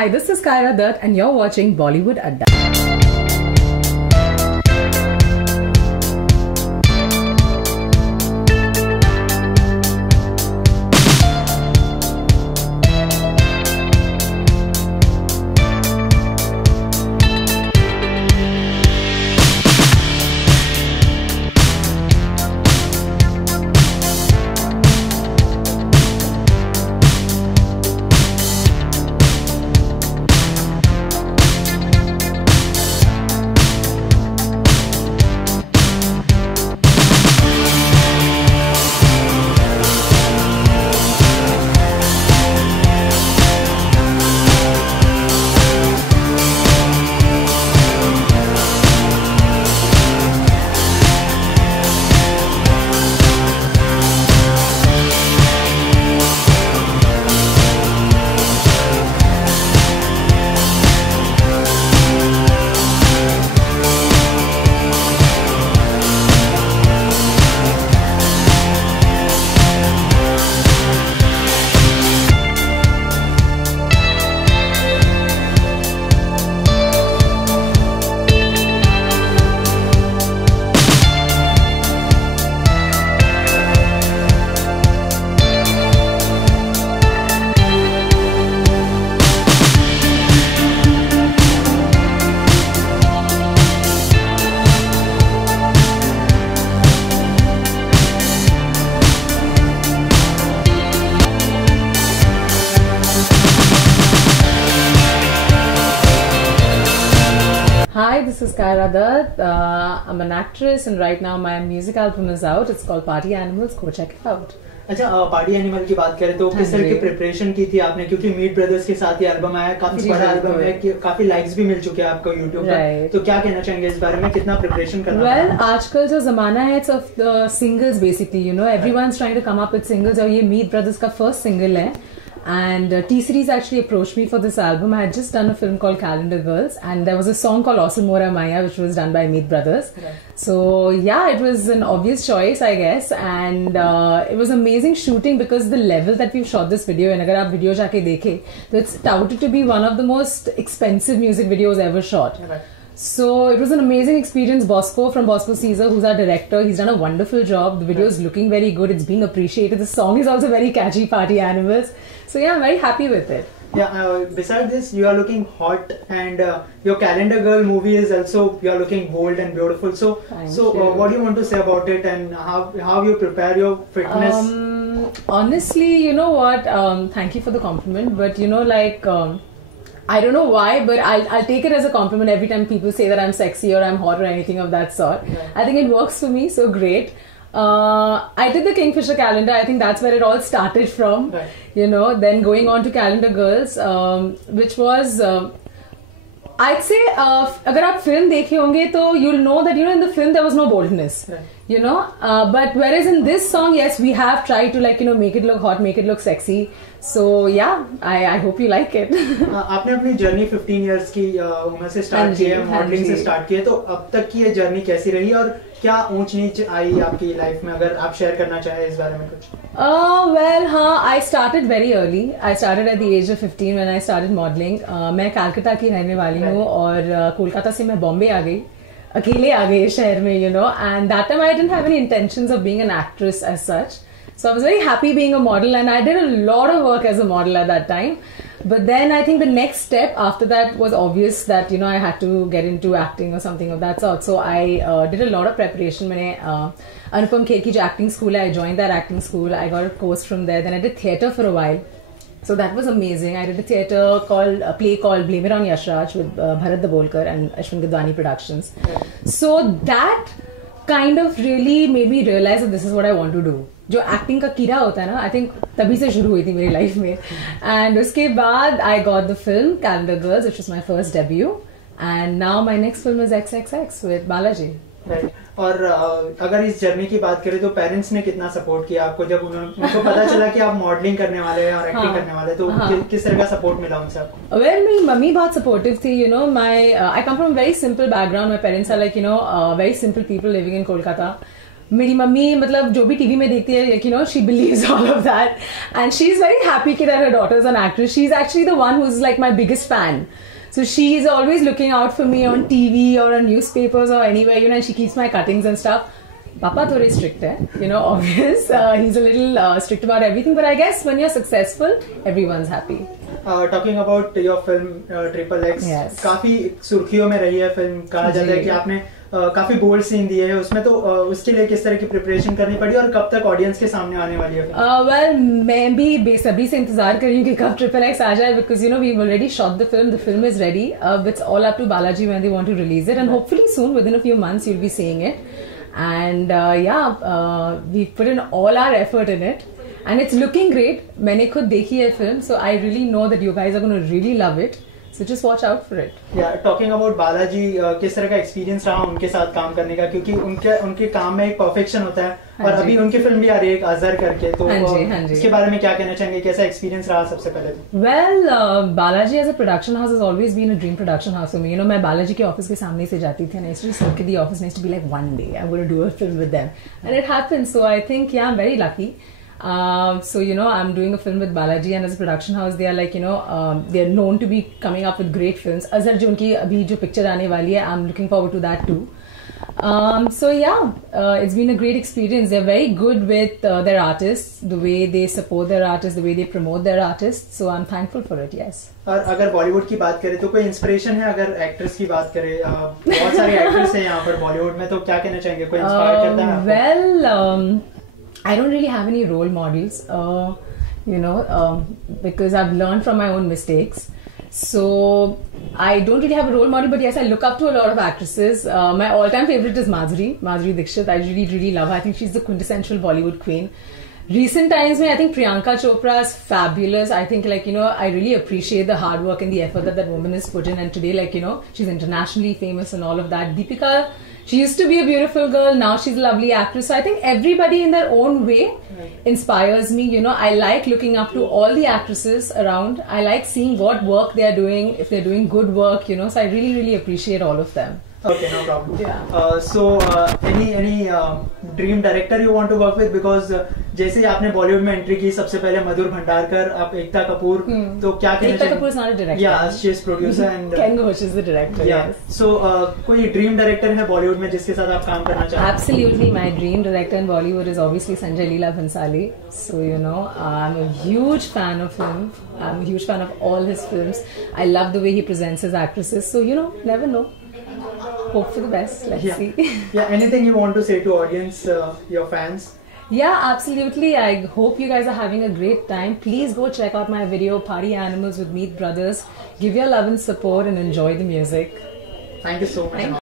Hi, this is Kaira Dutt and you're watching Bollywood Adda. Hi, this is Kaira Dutt. I'm an actress and right now my music album is out. It's called Party Animals. Go check it out. अच्छा, party animal की बात करें तो किस तरह की preparation की थी आपने, क्योंकि मीट ब्रदर्स के साथ ये एल्बम आया, काफी बड़ा एल्बम है, काफी लाइक्स भी मिल चुके हैं आपको यूट्यूब पर, तो क्या कहना चाहेंगे इस बारे में, कितना प्रिपरेशन करना? वेल, आजकल जो जमाना है it's of the singles basically, you know, everyone's trying to come up with singles और ये मीट ब्रदर्स का फर्स्ट सिंगल है. And T-Series actually approached me for this album. I had just done a film called Calendar Girls and there was a song called Awesome Mora Maya which was done by Meet Brothers. Right. So yeah, it was an obvious choice I guess, and it was amazing shooting because the level that we've shot this video, and agar aap video jaake dekhe, so it's touted to be one of the most expensive music videos ever shot. Right. So it was an amazing experience. Bosco from Bosco Caesar, who's our director, he's done a wonderful job. The video is looking very good. It's being appreciated. The song is also very catchy, Party Animals. So yeah, I'm very happy with it. Yeah, besides this, you are looking hot, and your Calendar Girl movie is also, you are looking bold and beautiful. So, what do you want to say about it, and how you prepare your fitness? Honestly, you know what? Thank you for the compliment, but you know, like. I don't know why, but I'll take it as a compliment every time people say that I'm sexy or I'm hot or anything of that sort. Right. I think it works for me, so great. I did the Kingfisher calendar. I think that's where it all started from. Right. You know, then going on to Calendar Girls, which was, I'd say, अगर आप film देखे होंगे तो you'll know that, you know, in the film there was no boldness. Right. You know, but whereas in this song, yes, we have tried to, like, you know, make it look hot, make it look sexy. So yeah, I hope you like it. आपने अपनी journey 15 years की उम्र से start की है, modelling से start की है, तो अब तक की ये जर्नी कैसी रही और क्या ऊंच नीच आई आपकी लाइफ में, अगर आप शेयर करना चाहें इस बारे में कुछ? Well, हाँ, I started very early. I started at the age of 15 when I started modeling. मैं कलकत्ता की रहने वाली हूँ और कोलकाता से मैं बॉम्बे आ गई, अकेले आ गई शहर में, you know, and that time I didn't have any intentions of being an actress as such. So I was very happy being a model, and I did a lot of work as a model at that time. But then I think the next step after that was obvious that, you know, I had to get into acting or something of that sort. So I did a lot of preparation. मैंने Anupam Kher की जो acting school है, I joined that acting school. I got a course from there. Then I did theatre for a while. So that was amazing. I did a play called Blame It on Yashraj with Bharat Dabolkar and Ashwin Gidwani Productions. So that kind of really made me realize that this is what I want to do. जो acting का कीड़ा होता है ना, I think तभी से शुरू हुई थी मेरी लाइफ में. एंड उसके बाद I got the film calendar girls, which was my first debut, and now my next film is XXX with Balaji. Right. और अगर इस जर्नी की बात करें तो पेरेंट्स ने कितना सपोर्ट किया आपको जब उनको पता चला कि आप मॉडलिंग करने वाले हैं और एक्टिंग करने वाले, तो किस तरह का सपोर्ट मिला उनसे आपको? वेल, मेरी मम्मी बहुत सपोर्टिव थी. You know, I come from very simple background. My parents are like, you know, very simple people living in Kolkata. मेरी मम्मी मतलब जो भी टीवी में देखती है, you know, she believes all of that, and she's very happy that her daughter's an actress. She's actually the one who's like my biggest fan. So she's always looking out for me on TV or on newspapers or anywhere, you know, and she keeps my cuttings and stuff. Papa thode strict hai, you know, obvious. He's a little strict about everything, but I guess when you're successful, everyone's happy. Talking about your film Triple X, yes. काफी सुर्खियों में रही है film. कहा जाता है कि आपने काफी बोल्ड सीन दिए हैं उसमें, तो उसके लिए किस तरह की प्रिपरेशन करनी पड़ी और कब तक ऑडियंस के सामने आने वाली है? वेल मैं भी बेसब्री से इंतजार कर रही हूँ कि कब ट्रिपल एक्स आ जाए, because you know we already shot the film is ready. It's all up to Balaji when they want to release it, and hopefully soon within a few months you will be seeing it. And we put in all our effort in it, and it's looking great. मैंने खुद देखी है film, so I really know that you guys are going to really love it. So just watch out for it. Yeah, talking about Balaji, किस तरह का experience रहा उनके साथ काम करने का, क्योंकि उनके काम में एक परफेक्शन होता है, और अभी उनकी फिल्म भी आ रही है एक अजहर करके, तो इसके बारे में क्या कहना चाहेंगे, कैसा एक्सपीरियंस रहा सबसे पहले? Well, Balaji as a production house has always been a dream production house for me. You know, मैं बालाजी के ऑफिस के सामने से जाती थी, and I used to just look at the office and I used to be like, one day I'm going to do a film with them, and it happened. So I think I'm very lucky. So you know, I'm doing a film with Balaji, and as a production house, they are like, you know, they are known to be coming up with great films. Azhar jo unki abhi jo picture aane wali hai, I'm looking forward to that too. So yeah, it's been a great experience. They're very good with their artists, the way they support their artists, the way they promote their artists. So I'm thankful for it. Yes. और अगर बॉलीवुड की बात करें तो कोई inspiration है? अगर actress की बात करें, बहुत सारे एक्ट्रेस हैं यहाँ पर बॉलीवुड में, तो क्या कहना चाहेंगे, कोई इंस्पायर करता है आपको? Well, I don't really have any role models, you know, because I've learned from my own mistakes. So I don't really have a role model, but yes, I look up to a lot of actresses. My all-time favorite is Madhuri Dixit. I really love her. I think she's the quintessential Bollywood queen. Recent times, I think Priyanka Chopra is fabulous. I think, like, you know, I really appreciate the hard work and the effort that woman has put in. And today, like, you know, she's internationally famous and all of that. Deepika, she used to be a beautiful girl. Now she's a lovely actress. So I think everybody in their own way inspires me. You know, I like looking up to all the actresses around. I like seeing what work they are doing, if they're doing good work, you know. So I really appreciate all of them. Okay, no problem. Yeah. So any dream director you want to work with? Because जैसे ही आपने बॉलीवुड में entry की, सबसे पहले मधुर भंडारकर, आप एकता कपूर, तो क्या कहना Ekta Kapoor is not a director. Yeah, she is producer and Ken Ghosh is the director. Yeah. Yes. So कोई ड्रीम डायरेक्टर है बॉलीवुड में जिसके साथ आप काम करना चाहते हैं? Absolutely, my dream director in Bollywood is obviously Sanjay Leela Bhansali. So you know, I'm a huge fan of him. I'm a huge fan of all his films. I love the way he presents his actresses. So you know, never know. Hope for the best. Let's see. Yeah. Anything you want to say to audience, your fans? Yeah, absolutely. I hope you guys are having a great time. Please go check out my video, Party Animals with Meet Brothers. Give your love and support and enjoy the music. Thank you so much.